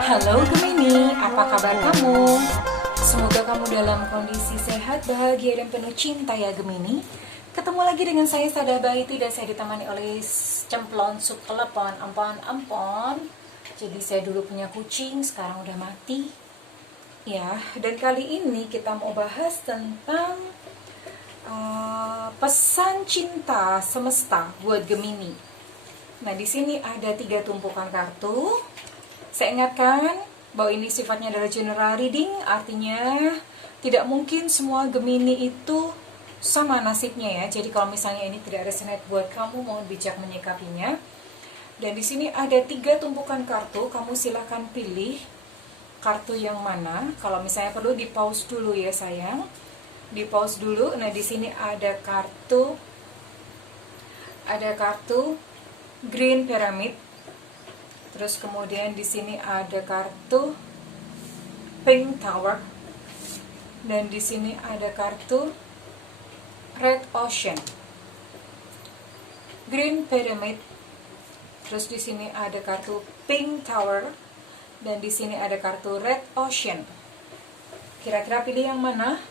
Halo Gemini, apa kabar kamu? Semoga kamu dalam kondisi sehat, bahagia, dan penuh cinta ya Gemini. Ketemu lagi dengan saya Sada Baiti dan saya ditemani oleh cemplon sup telepon ampon. Jadi saya dulu punya kucing, sekarang udah mati. Ya, dan kali ini kita mau bahas tentang pesan cinta semesta buat Gemini. Nah, di sini ada 3 tumpukan kartu. Saya ingatkan bahwa ini sifatnya adalah general reading, artinya tidak mungkin semua Gemini itu sama nasibnya ya. Jadi kalau misalnya ini tidak resonate buat kamu, mohon bijak menyikapinya. Dan di sini ada 3 tumpukan kartu, kamu silahkan pilih kartu yang mana. Kalau misalnya perlu di pause dulu ya sayang, di pause dulu. Nah di sini ada kartu Green Pyramid. Terus kemudian di sini ada kartu Pink Tower dan di sini ada kartu Red Ocean. Green Pyramid. Terus di sini ada kartu Pink Tower dan di sini ada kartu Red Ocean. Kira-kira pilih yang mana?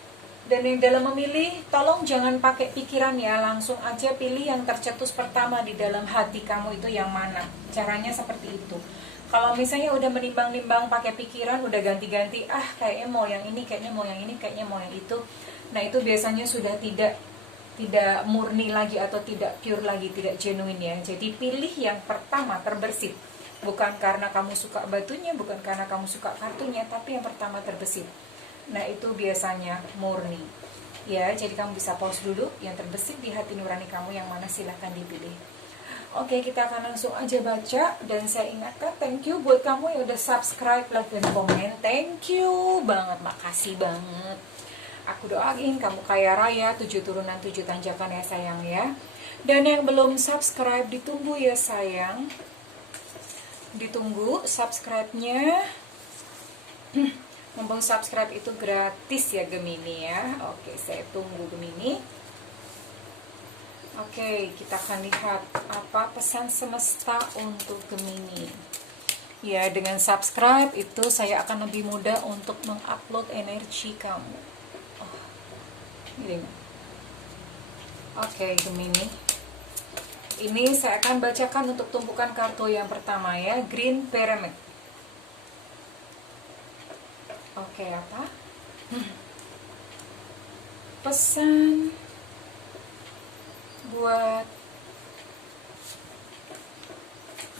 Dan yang dalam memilih, tolong jangan pakai pikiran ya, langsung aja pilih yang tercetus pertama di dalam hati kamu itu yang mana. Caranya seperti itu. Kalau misalnya udah menimbang-nimbang pakai pikiran, udah ganti-ganti, kayaknya mau yang ini, kayaknya mau yang ini, kayaknya mau yang itu. Nah itu biasanya sudah tidak murni lagi atau tidak pure lagi, tidak genuine ya. Jadi pilih yang pertama terbersit. Bukan karena kamu suka batunya, bukan karena kamu suka kartunya, tapi yang pertama terbersit. Nah itu biasanya murni ya, jadi kamu bisa pause dulu. Yang terbesit di hati nurani kamu yang mana, silahkan dipilih. Oke, kita akan langsung aja baca. Dan saya ingatkan, thank you buat kamu yang udah subscribe, like, dan komen. Thank you banget, makasih banget. Aku doain kamu kaya raya, 7 turunan 7 tanjakan ya sayang ya. Dan yang belum subscribe, ditunggu ya sayang, ditunggu subscribe-nya. Mumpung subscribe itu gratis ya Gemini ya. Oke, saya tunggu Gemini. Oke, kita akan lihat apa pesan semesta untuk Gemini. Ya, dengan subscribe itu saya akan lebih mudah untuk mengupload energi kamu. Ini. Oke, Gemini. Ini saya akan bacakan untuk tumpukan kartu yang pertama ya, Green Pyramid. Oke, apa? Pesan buat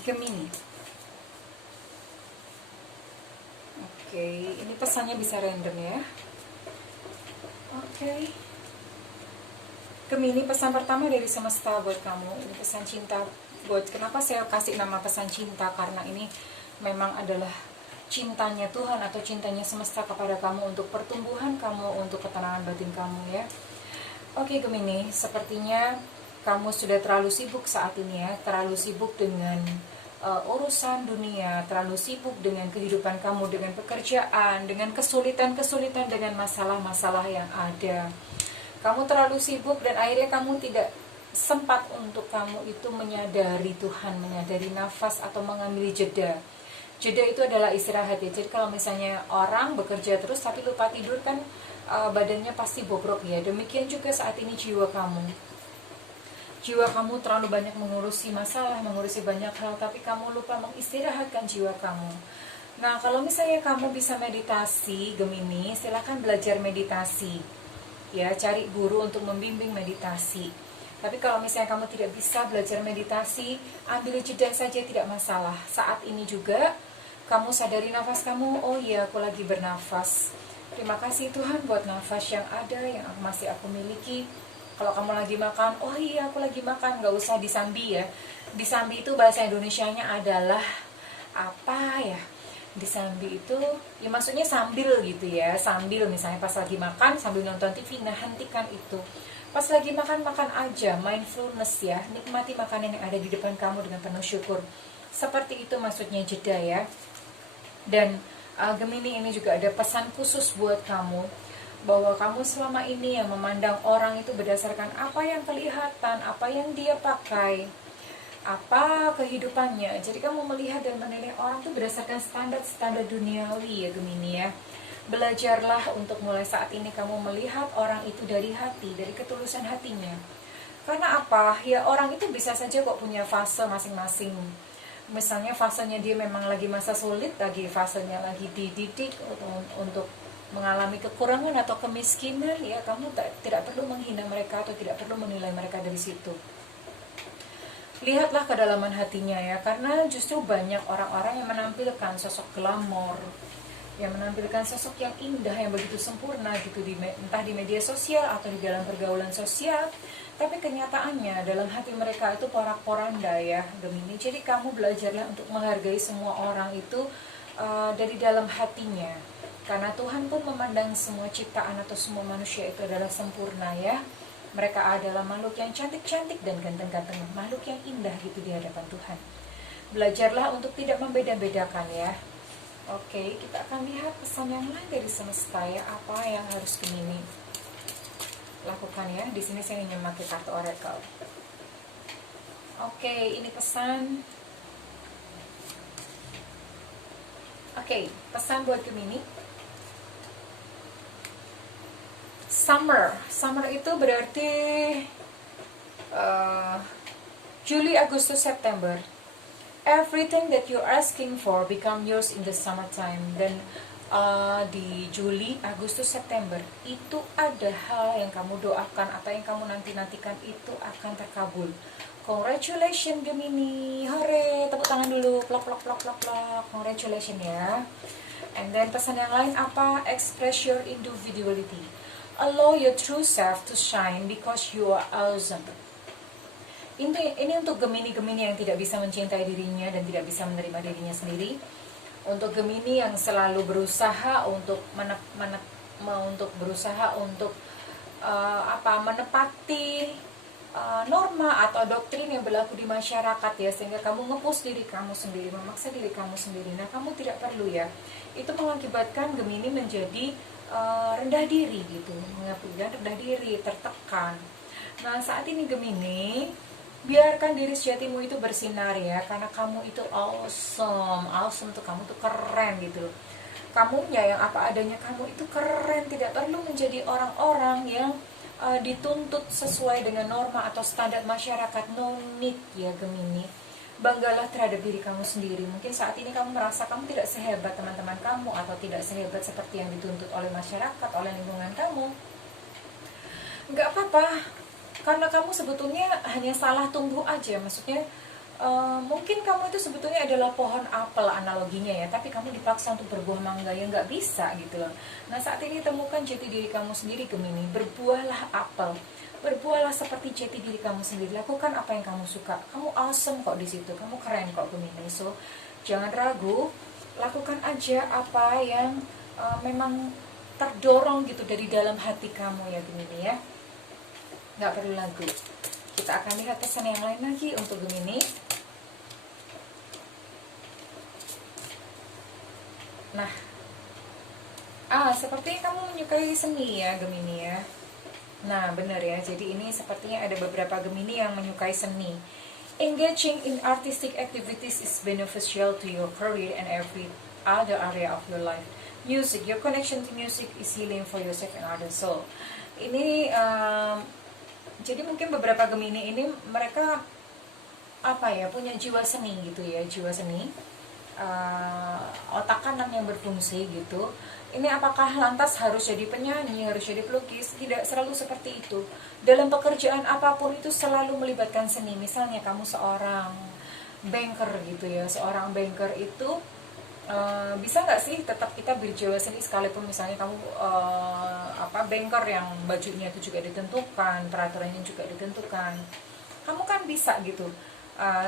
Gemini. Oke, ini pesannya bisa random ya. Oke. Gemini, pesan pertama dari semesta buat kamu. Ini pesan cinta buat, kenapa saya kasih nama pesan cinta? Karena ini memang adalah cintanya Tuhan atau cintanya semesta kepada kamu untuk pertumbuhan kamu, untuk ketenangan batin kamu ya. Oke Gemini, sepertinya kamu sudah terlalu sibuk saat ini ya, terlalu sibuk dengan urusan dunia, terlalu sibuk dengan kehidupan kamu, dengan pekerjaan, dengan kesulitan-kesulitan, dengan masalah-masalah yang ada. Kamu terlalu sibuk dan akhirnya kamu tidak sempat untuk kamu itu menyadari Tuhan, menyadari nafas atau mengambil jeda. Jeda itu adalah istirahat ya. Jadi kalau misalnya orang bekerja terus tapi lupa tidur kan badannya pasti bobrok ya. Demikian juga saat ini jiwa kamu. Jiwa kamu terlalu banyak mengurusi masalah, mengurusi banyak hal, tapi kamu lupa mengistirahatkan jiwa kamu. Nah kalau misalnya kamu bisa meditasi Gemini, silahkan belajar meditasi ya, cari guru untuk membimbing meditasi. Tapi kalau misalnya kamu tidak bisa belajar meditasi, ambil jeda saja, tidak masalah. Saat ini juga kamu sadari nafas kamu, oh iya aku lagi bernafas. Terima kasih Tuhan buat nafas yang ada, yang masih aku miliki. Kalau kamu lagi makan, oh iya aku lagi makan, gak usah disambi ya. Disambi itu bahasa Indonesianya adalah apa ya? Disambi itu ya maksudnya sambil gitu ya. Sambil misalnya pas lagi makan, sambil nonton TV, nah hentikan itu. Pas lagi makan aja, mindfulness ya. Nikmati makanan yang ada di depan kamu dengan penuh syukur. Seperti itu maksudnya jeda ya. Dan Gemini, ini juga ada pesan khusus buat kamu, bahwa kamu selama ini yang memandang orang itu berdasarkan apa yang kelihatan, apa yang dia pakai. apa kehidupannya. Jadi kamu melihat dan menilai orang tuh berdasarkan standar duniawi ya Gemini ya. Belajarlah untuk mulai saat ini kamu melihat orang itu dari hati, dari ketulusan hatinya. Karena apa? Ya orang itu bisa saja kok punya fase masing-masing. Misalnya fasenya dia memang lagi masa sulit, lagi fasenya lagi dididik untuk mengalami kekurangan atau kemiskinan, ya kamu tidak perlu menghina mereka atau tidak perlu menilai mereka dari situ. Lihatlah kedalaman hatinya ya, karena justru banyak orang-orang yang menampilkan sosok glamor, yang menampilkan sosok yang indah, yang begitu sempurna gitu, entah di media sosial atau di dalam pergaulan sosial, tapi kenyataannya dalam hati mereka itu porak-poranda ya Gemini. Jadi kamu belajarlah untuk menghargai semua orang itu dari dalam hatinya, karena Tuhan pun memandang semua ciptaan atau semua manusia itu adalah sempurna ya. Mereka adalah makhluk yang cantik-cantik dan ganteng-ganteng, makhluk yang indah gitu di hadapan Tuhan. Belajarlah untuk tidak membeda-bedakan ya. Oke, kita akan lihat pesan yang lain dari semesta ya, apa yang harus Gemini lakukan ya. Di sini saya ingin memakai kartu oracle. Oke, ini pesan. Oke, pesan buat Gemini. Summer itu berarti Juli, Agustus, September. Everything that you're asking for become yours in the summertime. Dan di Juli, Agustus, September itu ada hal yang kamu doakan atau yang kamu nanti-nantikan itu akan terkabul. Congratulations Gemini, hore, tepuk tangan dulu, plok plok plok plok plok, congratulations ya. And then pesan yang lain apa? Express your individuality. Allow your true self to shine because you are awesome. Ini untuk Gemini-Gemini yang tidak bisa mencintai dirinya dan tidak bisa menerima dirinya sendiri. Untuk Gemini yang selalu berusaha untuk menepati norma atau doktrin yang berlaku di masyarakat ya, sehingga kamu nge-push diri kamu sendiri, memaksa diri kamu sendiri. Nah, kamu tidak perlu ya. Itu mengakibatkan Gemini menjadi rendah diri gitu, mengakibatkan rendah diri, tertekan. Nah, saat ini Gemini, biarkan diri sejatimu itu bersinar ya, karena kamu itu awesome tuh, kamu tuh keren gitu. Kamunya yang apa adanya, kamu itu keren, tidak perlu menjadi orang-orang yang dituntut sesuai dengan norma atau standar masyarakat. No need ya Gemini. Banggalah terhadap diri kamu sendiri. Mungkin saat ini kamu merasa kamu tidak sehebat teman-teman kamu atau tidak sehebat seperti yang dituntut oleh masyarakat, oleh lingkungan kamu. Nggak apa-apa, karena kamu sebetulnya hanya salah tumbuh aja. Maksudnya mungkin kamu itu sebetulnya adalah pohon apel analoginya ya, tapi kamu dipaksa untuk berbuah mangga, ya nggak bisa gitu loh. Nah, saat ini temukan jati diri kamu sendiri Gemini, berbuahlah apel, berbuahlah seperti jati diri kamu sendiri, lakukan apa yang kamu suka. Kamu awesome kok di situ, kamu keren kok Gemini. So jangan ragu, lakukan aja apa yang memang terdorong gitu dari dalam hati kamu ya Gemini ya. Nggak perlu lagu. Kita akan lihat pesan yang lain lagi untuk Gemini. Nah, sepertinya kamu menyukai seni ya Gemini ya. Nah, benar ya. Jadi ini sepertinya ada beberapa Gemini yang menyukai seni. Engaging in artistic activities is beneficial to your career and every other area of your life. Music, your connection to music is healing for yourself and others. So, ini jadi mungkin beberapa Gemini ini mereka punya jiwa seni gitu ya, jiwa seni, otak kanan yang berfungsi gitu. Ini apakah lantas harus jadi penyanyi, harus jadi pelukis? Tidak selalu seperti itu. Dalam pekerjaan apapun itu selalu melibatkan seni. Misalnya kamu seorang banker gitu ya, seorang banker itu bisa nggak sih tetap kita berjiwa seni sekalipun misalnya kamu banker yang bajunya itu juga ditentukan, peraturannya juga ditentukan. Kamu kan bisa gitu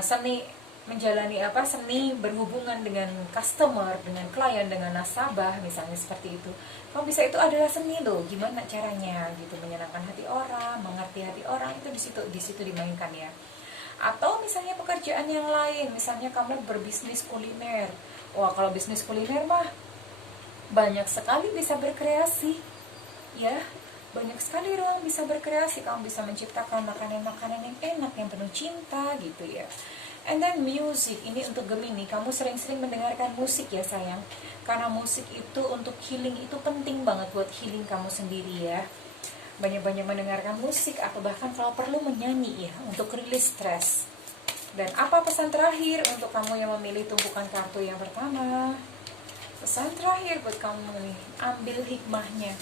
seni menjalani seni berhubungan dengan customer, dengan klien, dengan nasabah misalnya seperti itu. Kamu bisa, itu adalah seni loh. Gimana caranya gitu menyenangkan hati orang, mengerti hati orang, itu di situ dimainkan ya. Atau misalnya pekerjaan yang lain, misalnya kamu berbisnis kuliner. Wah, kalau bisnis kuliner mah banyak sekali bisa berkreasi ya, banyak sekali ruang bisa berkreasi. Kamu bisa menciptakan makanan-makanan yang enak, yang penuh cinta gitu ya. And then music, ini untuk Gemini, kamu sering-sering mendengarkan musik ya sayang. Karena musik itu untuk healing, itu penting banget buat healing kamu sendiri ya. Banyak-banyak mendengarkan musik atau bahkan kalau perlu menyanyi ya, untuk rilis stres. Dan apa pesan terakhir untuk kamu yang memilih tumpukan kartu yang pertama? Pesan terakhir buat kamu nih, ambil hikmahnya.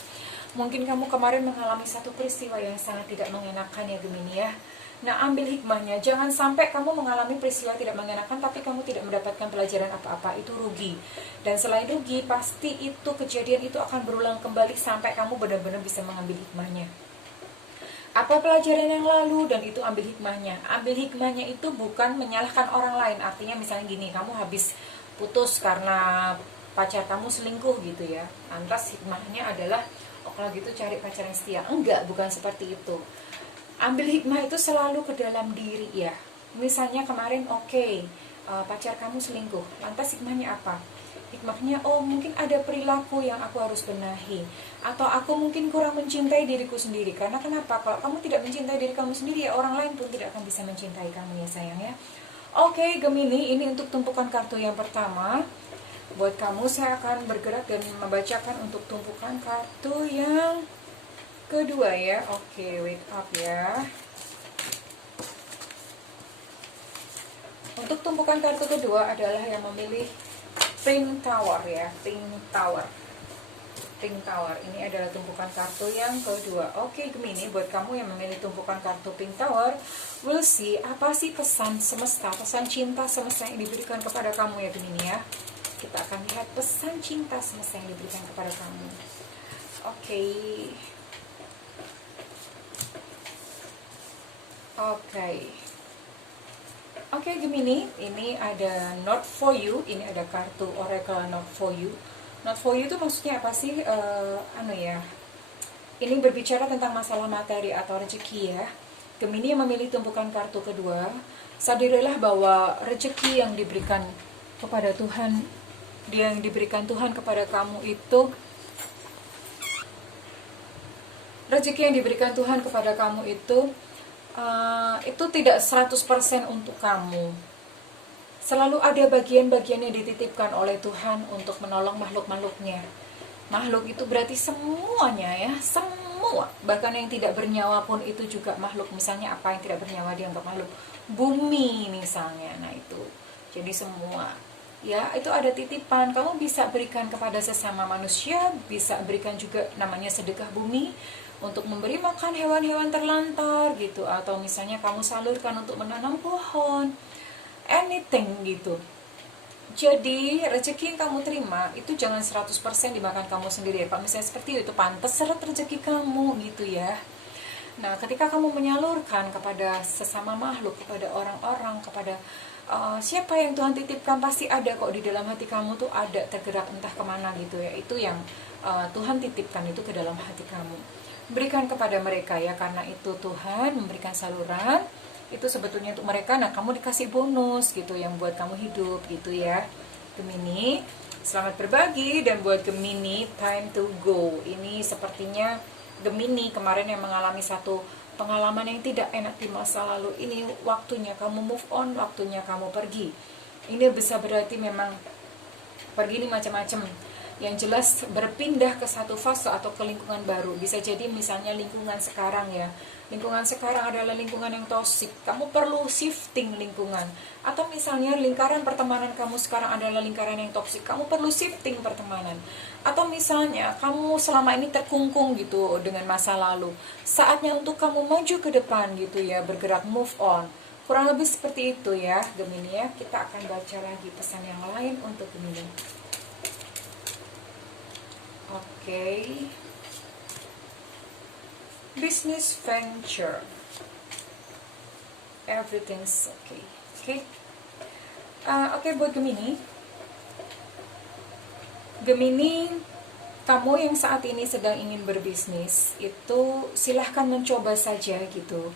Mungkin kamu kemarin mengalami satu peristiwa yang sangat tidak mengenakan ya Gemini ya. Nah, ambil hikmahnya. Jangan sampai kamu mengalami peristiwa tidak mengenakan tapi kamu tidak mendapatkan pelajaran apa-apa. Itu rugi. Dan selain rugi, pasti itu kejadian itu akan berulang kembali sampai kamu benar-benar bisa mengambil hikmahnya. Apa pelajaran yang lalu, dan itu ambil hikmahnya. Ambil hikmahnya itu bukan menyalahkan orang lain. Artinya misalnya gini, kamu habis putus karena pacar kamu selingkuh gitu ya. Lantas hikmahnya adalah, oh kalau gitu cari pacar yang setia. Enggak, bukan seperti itu. Ambil hikmah itu selalu ke dalam diri ya. Misalnya kemarin pacar kamu selingkuh. Lantas hikmahnya apa? Hikmahnya, oh mungkin ada perilaku yang aku harus benahi, atau aku mungkin kurang mencintai diriku sendiri. Karena kenapa? Kalau kamu tidak mencintai diri kamu sendiri, ya orang lain pun tidak akan bisa mencintai kamu ya sayang ya. Oke Gemini, ini untuk tumpukan kartu yang pertama. Buat kamu saya akan bergerak dan membacakan untuk tumpukan kartu yang kedua ya. Oke, wake up ya. Untuk tumpukan kartu kedua adalah yang memilih Pink Tower ya, Pink Tower. Pink Tower, ini adalah tumpukan kartu yang kedua. Oke Gemini, buat kamu yang memilih tumpukan kartu Pink Tower, we'll see apa sih pesan semesta, pesan cinta semesta yang diberikan kepada kamu ya Gemini ya. Kita akan lihat pesan cinta semesta yang diberikan kepada kamu. Oke Gemini, ini ada Not For You, ini ada kartu Oracle Not For You. Not For You itu maksudnya apa sih? Ini berbicara tentang masalah materi atau rezeki ya. Gemini yang memilih tumpukan kartu kedua, sadarilah bahwa rezeki yang diberikan kepada Tuhan, yang diberikan Tuhan kepada kamu itu, rezeki yang diberikan Tuhan kepada kamu itu tidak 100% untuk kamu. Selalu ada bagian-bagian yang dititipkan oleh Tuhan untuk menolong makhluk-makhluknya. Makhluk itu berarti semuanya ya, semua. Bahkan yang tidak bernyawa pun itu juga makhluk. Misalnya apa yang tidak bernyawa dianggap makhluk? Bumi misalnya, nah itu. Jadi semua. Ya, itu ada titipan. Kamu bisa berikan kepada sesama manusia, bisa berikan juga namanya sedekah bumi, untuk memberi makan hewan-hewan terlantar gitu, atau misalnya kamu salurkan untuk menanam pohon, anything gitu. Jadi rezeki yang kamu terima itu jangan 100% dimakan kamu sendiri ya. Kalau misalnya seperti itu, pantas seret rezeki kamu gitu ya. Nah, ketika kamu menyalurkan kepada sesama makhluk, kepada orang-orang, kepada siapa yang Tuhan titipkan, pasti ada kok di dalam hati kamu tuh, ada tergerak entah kemana gitu ya. Itu yang Tuhan titipkan itu ke dalam hati kamu. Berikan kepada mereka ya, karena itu Tuhan memberikan saluran itu sebetulnya untuk mereka. Nah, kamu dikasih bonus gitu yang buat kamu hidup gitu ya Gemini. Selamat berbagi, dan buat Gemini, time to go. Ini sepertinya Gemini kemarin yang mengalami satu pengalaman yang tidak enak di masa lalu, ini waktunya kamu move on, waktunya kamu pergi. Ini bisa berarti memang pergi ini macam-macam. Yang jelas berpindah ke satu fase atau ke lingkungan baru. Bisa jadi misalnya lingkungan sekarang ya, lingkungan sekarang adalah lingkungan yang toksik, kamu perlu shifting lingkungan. Atau misalnya lingkaran pertemanan kamu sekarang adalah lingkaran yang toksik, kamu perlu shifting pertemanan. Atau misalnya kamu selama ini terkungkung gitu dengan masa lalu, saatnya untuk kamu maju ke depan gitu ya, bergerak, move on. Kurang lebih seperti itu ya Gemini ya. Kita akan baca lagi pesan yang lain untuk Gemini. Business venture, everything's okay. Buat Gemini, kamu yang saat ini sedang ingin berbisnis itu silahkan mencoba saja gitu,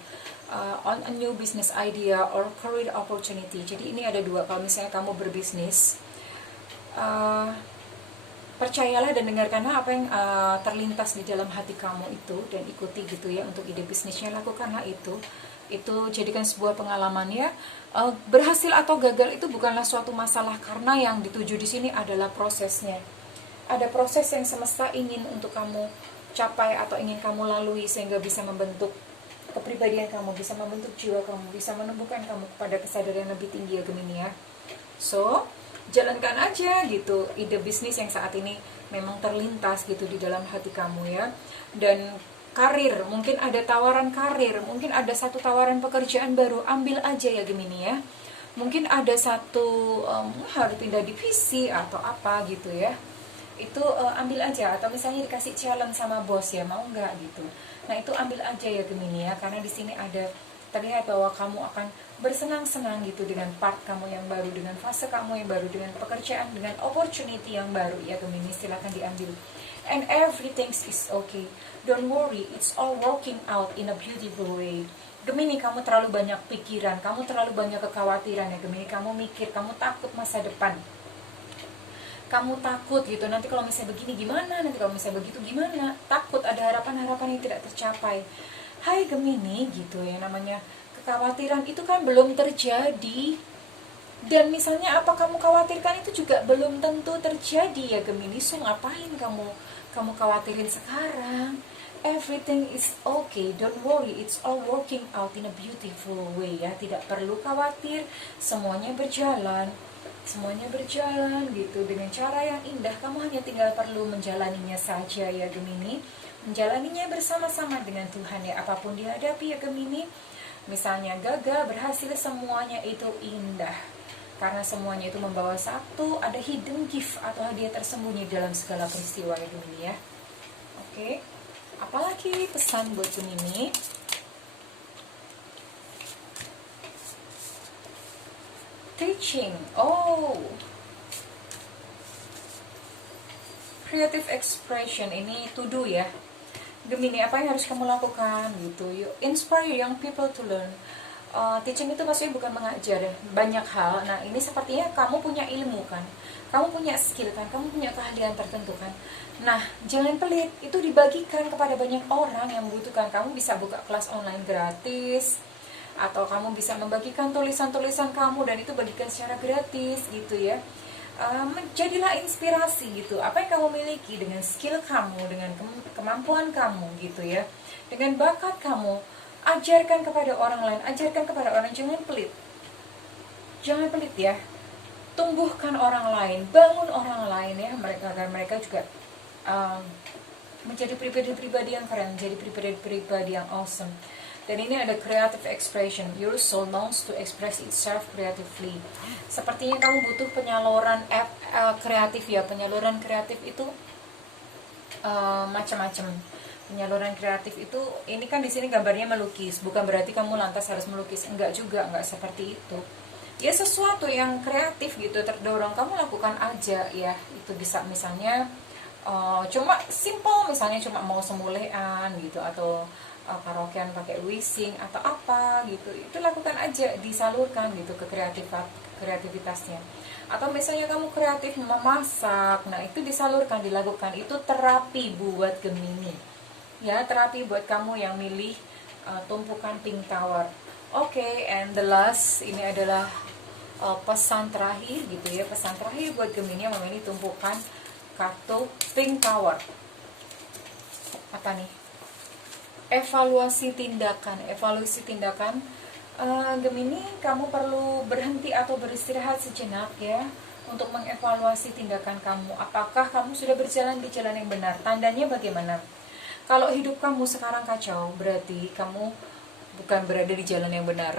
on a new business idea or career opportunity. Jadi ini ada dua. Kalau misalnya kamu berbisnis, percayalah dan dengarkanlah apa yang terlintas di dalam hati kamu itu, dan ikuti gitu ya untuk ide bisnisnya. Lakukanlah itu Itu jadikan sebuah pengalaman ya. Berhasil atau gagal itu bukanlah suatu masalah, karena yang dituju di sini adalah prosesnya. Ada proses yang semesta ingin untuk kamu capai atau ingin kamu lalui, sehingga bisa membentuk kepribadian kamu, bisa membentuk jiwa kamu, bisa menumbuhkan kamu kepada kesadaran lebih tinggi ya Gemini ya. So, jalankan aja gitu ide bisnis yang saat ini memang terlintas gitu di dalam hati kamu ya. Dan karir, mungkin ada tawaran karir, mungkin ada satu tawaran pekerjaan baru, ambil aja ya Gemini ya. Mungkin ada satu harus pindah divisi atau apa gitu ya, itu ambil aja. Atau misalnya dikasih challenge sama bos ya, mau nggak gitu. Nah itu ambil aja ya Gemini ya, karena di sini ada terlihat bahwa kamu akan bersenang-senang gitu dengan part kamu yang baru, dengan fase kamu yang baru, dengan pekerjaan, dengan opportunity yang baru ya Gemini. Silakan diambil. And everything is okay. Don't worry, it's all working out in a beautiful way. Gemini, kamu terlalu banyak pikiran, kamu terlalu banyak kekhawatiran ya Gemini. Kamu mikir, kamu takut masa depan. Kamu takut gitu, nanti kalau misalnya begini gimana, nanti kalau misalnya begitu gimana. Takut, ada harapan-harapan yang tidak tercapai. Hai Gemini gitu ya, namanya kekhawatiran itu kan belum terjadi. Dan misalnya apa kamu khawatirkan itu juga belum tentu terjadi ya Gemini. So ngapain kamu khawatirin sekarang? Everything is okay, don't worry, it's all working out in a beautiful way ya. Tidak perlu khawatir, semuanya berjalan gitu dengan cara yang indah. Kamu hanya tinggal perlu menjalaninya saja ya Gemini. Menjalaninya bersama-sama dengan Tuhan ya. Apapun dihadapi ya Gemini, misalnya gagal, berhasil, semuanya itu indah. Karena semuanya itu membawa satu, ada hidden gift atau hadiah tersembunyi dalam segala peristiwa ya Gemini ya. Oke, apalagi pesan buat Gemini? Teaching, creative expression, ini to do ya Gemini. Apa yang harus kamu lakukan gitu? You inspire young people to learn. Teaching itu maksudnya bukan mengajar ya, banyak hal. Nah ini sepertinya kamu punya ilmu kan, kamu punya skill kan, kamu punya keahlian tertentu kan. Nah jangan pelit, itu dibagikan kepada banyak orang yang membutuhkan. Kamu bisa buka kelas online gratis, atau kamu bisa membagikan tulisan-tulisan kamu dan itu bagikan secara gratis gitu ya. Jadilah inspirasi gitu. Apa yang kamu miliki dengan skill kamu, dengan kemampuan kamu gitu ya, dengan bakat kamu, ajarkan kepada orang lain, ajarkan kepada orang. Jangan pelit ya. Tumbuhkan orang lain, bangun orang lain ya, agar mereka juga menjadi pribadi-pribadi yang keren, menjadi pribadi-pribadi yang awesome. Dan ini ada creative expression. Your soul longs to express itself creatively. Sepertinya kamu butuh penyaluran kreatif ya. Penyaluran kreatif itu macam-macam. Penyaluran kreatif itu, ini kan di sini gambarnya melukis, bukan berarti kamu lantas harus melukis, enggak juga, enggak seperti itu. Ya sesuatu yang kreatif gitu terdorong, kamu lakukan aja ya. Itu bisa misalnya cuma simple, misalnya cuma mau semulean gitu, atau karaokean pakai wishing atau apa gitu. Itu lakukan aja, disalurkan gitu ke kreativitasnya. Atau misalnya kamu kreatif memasak, nah itu disalurkan, dilakukan. Itu terapi buat Gemini ya, terapi buat kamu yang milih tumpukan Pink Tower. Oke, and the last, ini adalah pesan terakhir gitu ya. Pesan terakhir buat Gemini yang memilih tumpukan kartu Pink Tower. Apa nih? Evaluasi tindakan. Gemini, kamu perlu berhenti atau beristirahat sejenak ya, untuk mengevaluasi tindakan kamu. Apakah kamu sudah berjalan di jalan yang benar? Tandanya bagaimana? Kalau hidup kamu sekarang kacau, berarti kamu bukan berada di jalan yang benar.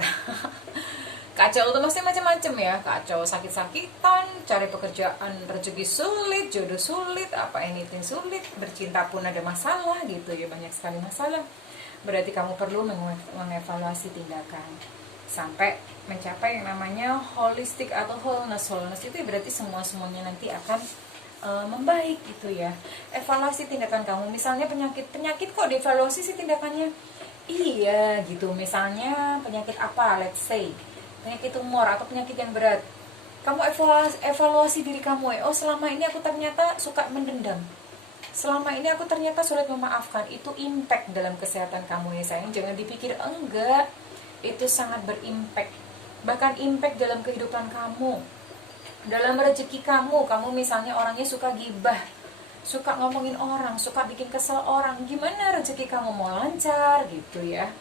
Kacau itu maksudnya macam-macam ya. Kacau sakit-sakitan, cari pekerjaan, rezeki sulit, jodoh sulit, anything sulit, bercinta pun ada masalah gitu ya, banyak sekali masalah. Berarti kamu perlu mengevaluasi tindakan sampai mencapai yang namanya holistic atau wholeness. Wholeness itu berarti semuanya nanti akan membaik gitu ya. Evaluasi tindakan kamu. Misalnya penyakit kok dievaluasi sih tindakannya? Iya gitu. Misalnya penyakit apa, let's say penyakit tumor atau penyakit yang berat. Kamu evaluasi diri kamu ya. Oh selama ini aku ternyata suka mendendam, selama ini aku ternyata sulit memaafkan. Itu impact dalam kesehatan kamu ya sayang. Jangan dipikir enggak, itu sangat berimpact, bahkan impact dalam kehidupan kamu, dalam rezeki kamu. Kamu misalnya orangnya suka gibah, suka ngomongin orang, suka bikin kesel orang, gimana rezeki kamu mau lancar gitu ya.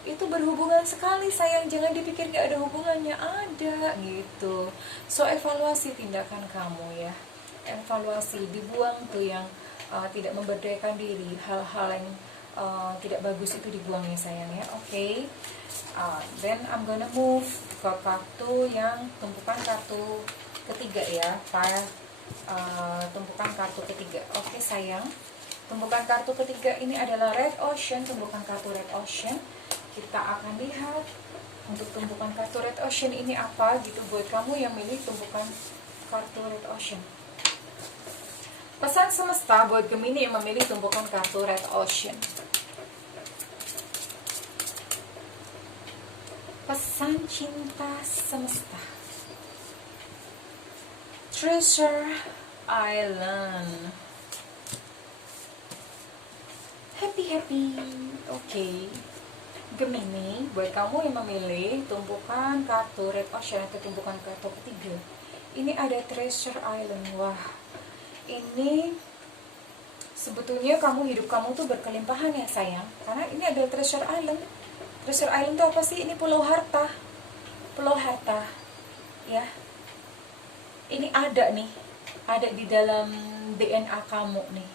Itu berhubungan sekali sayang, jangan dipikir gak ada hubungannya, ada gitu. So evaluasi tindakan kamu ya, evaluasi, dibuang tuh yang tidak memberdayakan diri, hal-hal yang tidak bagus itu dibuang ya sayang ya. Oke. Then I'm gonna move ke kartu yang tumpukan kartu ketiga ya, tumpukan kartu ketiga. Oke sayang, tumpukan kartu ketiga ini adalah Red Ocean, tumpukan kartu Red Ocean. Kita akan lihat untuk tumpukan kartu Red Ocean ini apa gitu buat kamu yang milih tumpukan kartu Red Ocean. Pesan semesta buat Gemini yang memilih tumpukan kartu Red Ocean. Pesan cinta semesta. Treasure Island. Happy. Oke. Gemini, buat kamu yang memilih tumpukan kartu Red Ocean atau tumpukan kartu ketiga, ini ada Treasure Island. Wah, ini sebetulnya hidup kamu tuh berkelimpahan ya sayang, karena ini ada Treasure Island. Treasure Island itu apa sih? Ini pulau harta ya. Ini ada di dalam DNA kamu nih.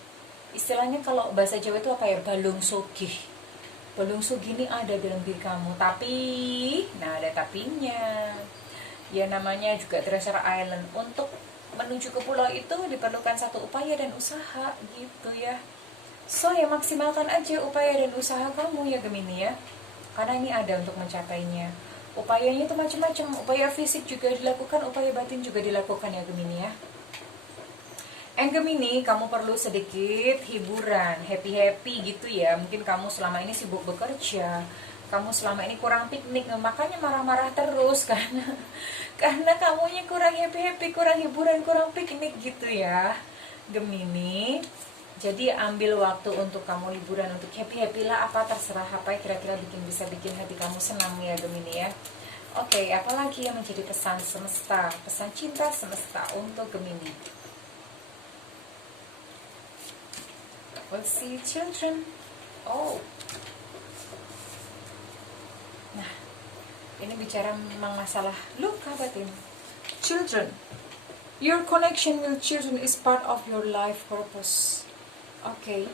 Istilahnya kalau bahasa Jawa itu apa ya, balung sugih ini ada dalam diri kamu. Tapi ada tapinya ya, namanya juga Treasure Island. Untuk menuju ke pulau itu diperlukan satu upaya dan usaha gitu ya. So ya maksimalkan aja upaya dan usaha kamu ya Gemini ya, karena ini ada untuk mencapainya. Upayanya itu macam-macam, upaya fisik juga dilakukan, upaya batin juga dilakukan ya Gemini ya. And Gemini, kamu perlu sedikit hiburan, happy gitu ya. Mungkin kamu selama ini sibuk bekerja, kamu selama ini kurang piknik, makanya marah-marah terus karena kamunya kurang happy, kurang hiburan, kurang piknik gitu ya Gemini. Jadi ambil waktu untuk kamu liburan, untuk happy lah, apa terserah apa kira-kira bisa bikin hati kamu senang ya Gemini ya. Oke, apalagi yang menjadi pesan semesta, pesan cinta semesta untuk Gemini. We'll see children. Oh, nah ini bicara memang masalah luka batin. Children, your connection with children is part of your life purpose. Oke.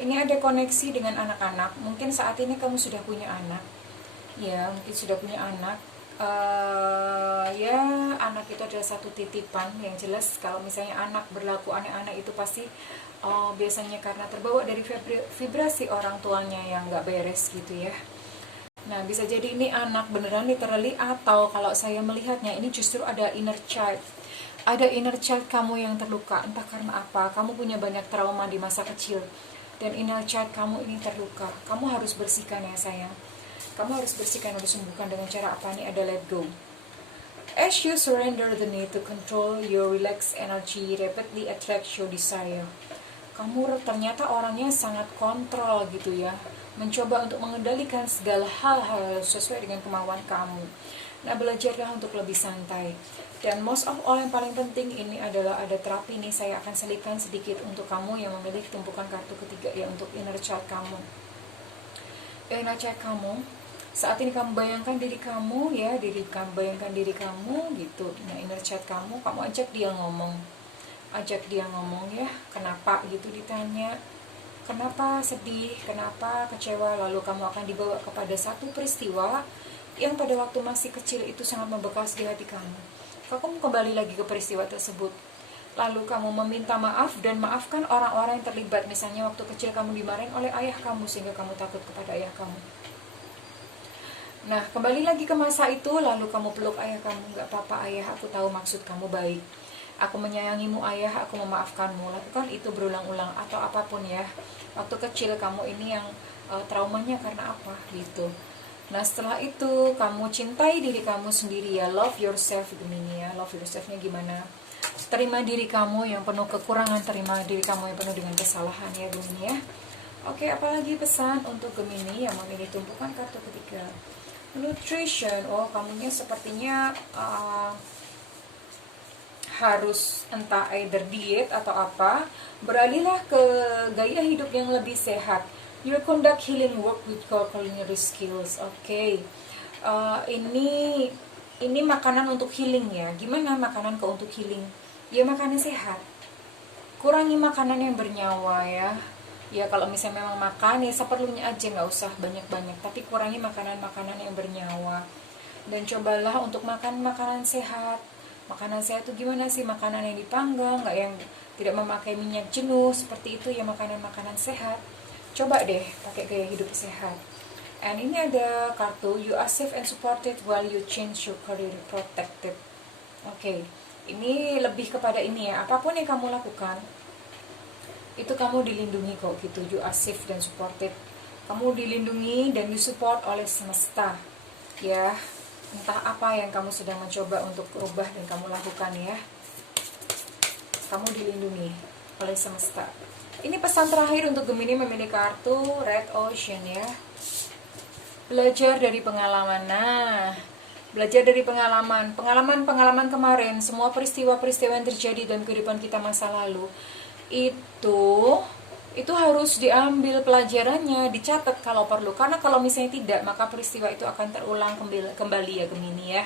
Ini ada koneksi dengan anak-anak. Mungkin saat ini kamu sudah punya anak. Ya, mungkin sudah punya anak. Ya, anak itu adalah satu titipan. Yang jelas kalau misalnya anak berlaku aneh-aneh itu pasti biasanya karena terbawa dari vibrasi orang tuanya yang gak beres gitu ya. Nah, bisa jadi ini anak beneran literally, atau kalau saya melihatnya ini justru ada inner child. Ada inner child kamu yang terluka, entah karena apa. Kamu punya banyak trauma di masa kecil, dan inner child kamu ini terluka. Kamu harus bersihkan ya sayang. Kamu harus bersihkan, harus sembuhkan dengan cara apa nih? Ada let go. As you surrender the need to control your relaxed energy, rapidly attract your desire. Kamu ternyata orangnya sangat kontrol gitu ya, mencoba untuk mengendalikan segala hal-hal sesuai dengan kemauan kamu. Nah, belajarlah untuk lebih santai. Dan most of all yang paling penting ini adalah ada terapi nih, saya akan selipkan sedikit untuk kamu yang memilih tumpukan kartu ketiga ya, untuk inner child kamu. Inner child kamu, saat ini kamu bayangkan diri kamu ya, bayangkan diri kamu gitu. Nah, inner child kamu ajak dia ngomong. Ya, kenapa gitu ditanya. Kenapa sedih, kenapa kecewa, lalu kamu akan dibawa kepada satu peristiwa yang pada waktu masih kecil itu sangat membekas di hati kamu. Kamu kembali lagi ke peristiwa tersebut, lalu kamu meminta maaf dan maafkan orang-orang yang terlibat. Misalnya waktu kecil kamu dimarahin oleh ayah kamu sehingga kamu takut kepada ayah kamu. Nah, kembali lagi ke masa itu, lalu kamu peluk ayah kamu. Gak apa-apa ayah, aku tahu maksud kamu baik, aku menyayangimu ayah, aku memaafkanmu. Lakukan itu berulang-ulang, atau apapun ya. Waktu kecil kamu ini yang traumanya karena apa gitu. Nah, setelah itu kamu cintai diri kamu sendiri ya. Love yourself Gemini ya. Love yourselfnya gimana? Terima diri kamu yang penuh kekurangan, terima diri kamu yang penuh dengan kesalahan ya Gemini ya. Oke, apalagi pesan untuk Gemini yang memilih tumpukan kartu ketiga? Nutrition. Oh, kamunya sepertinya harus entah either diet atau apa. Beralihlah ke gaya hidup yang lebih sehat. You conduct healing work with your culinary skills. Oke. Ini makanan untuk healing ya. Gimana makanan kok untuk healing? Ya makanan sehat. Kurangi makanan yang bernyawa ya. Ya kalau misalnya memang makan ya seperlunya aja, nggak usah banyak-banyak. Tapi kurangi makanan-makanan yang bernyawa. Dan cobalah untuk makan makanan sehat. Makanan sehat itu gimana sih? Makanan yang dipanggang, nggak yang tidak memakai minyak jenuh. Seperti itu ya makanan-makanan sehat. Coba deh pakai gaya hidup sehat. And ini ada kartu you are safe and supported while you change your career protected. Oke, ini lebih kepada ini ya. Apapun yang kamu lakukan, itu kamu dilindungi kok gitu. You are safe dan supported. Kamu dilindungi dan disupport oleh semesta. Ya, entah apa yang kamu sedang mencoba untuk berubah dan kamu lakukan ya. Kamu dilindungi oleh semesta. Ini pesan terakhir untuk Gemini memilih kartu Red Ocean ya. Belajar dari pengalaman. Nah, belajar dari pengalaman kemarin, semua peristiwa-peristiwa yang terjadi dalam kehidupan kita masa lalu itu harus diambil pelajarannya, dicatat kalau perlu. Karena kalau misalnya tidak, maka peristiwa itu akan terulang kembali ya Gemini ya.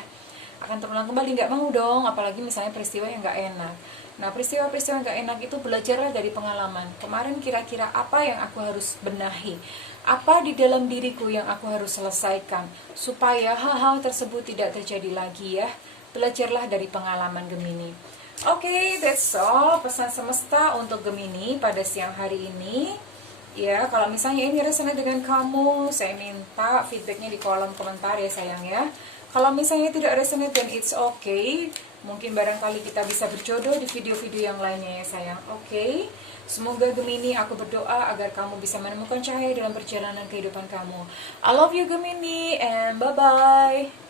Akan terulang kembali, nggak mau dong. Apalagi misalnya peristiwa yang nggak enak. Nah, peristiwa-peristiwa yang nggak enak itu belajarlah dari pengalaman. Kemarin kira-kira apa yang aku harus benahi? Apa di dalam diriku yang aku harus selesaikan? Supaya hal-hal tersebut tidak terjadi lagi ya. Belajarlah dari pengalaman Gemini. Oke, that's all pesan semesta untuk Gemini pada siang hari ini. Ya, kalau misalnya ini resonate dengan kamu, saya minta feedbacknya di kolom komentar ya sayang ya. Kalau misalnya tidak resonate then it's okay. Mungkin barangkali kita bisa berjodoh di video-video yang lainnya ya sayang. Oke. Semoga Gemini, aku berdoa agar kamu bisa menemukan cahaya dalam perjalanan kehidupan kamu. I love you Gemini and bye-bye.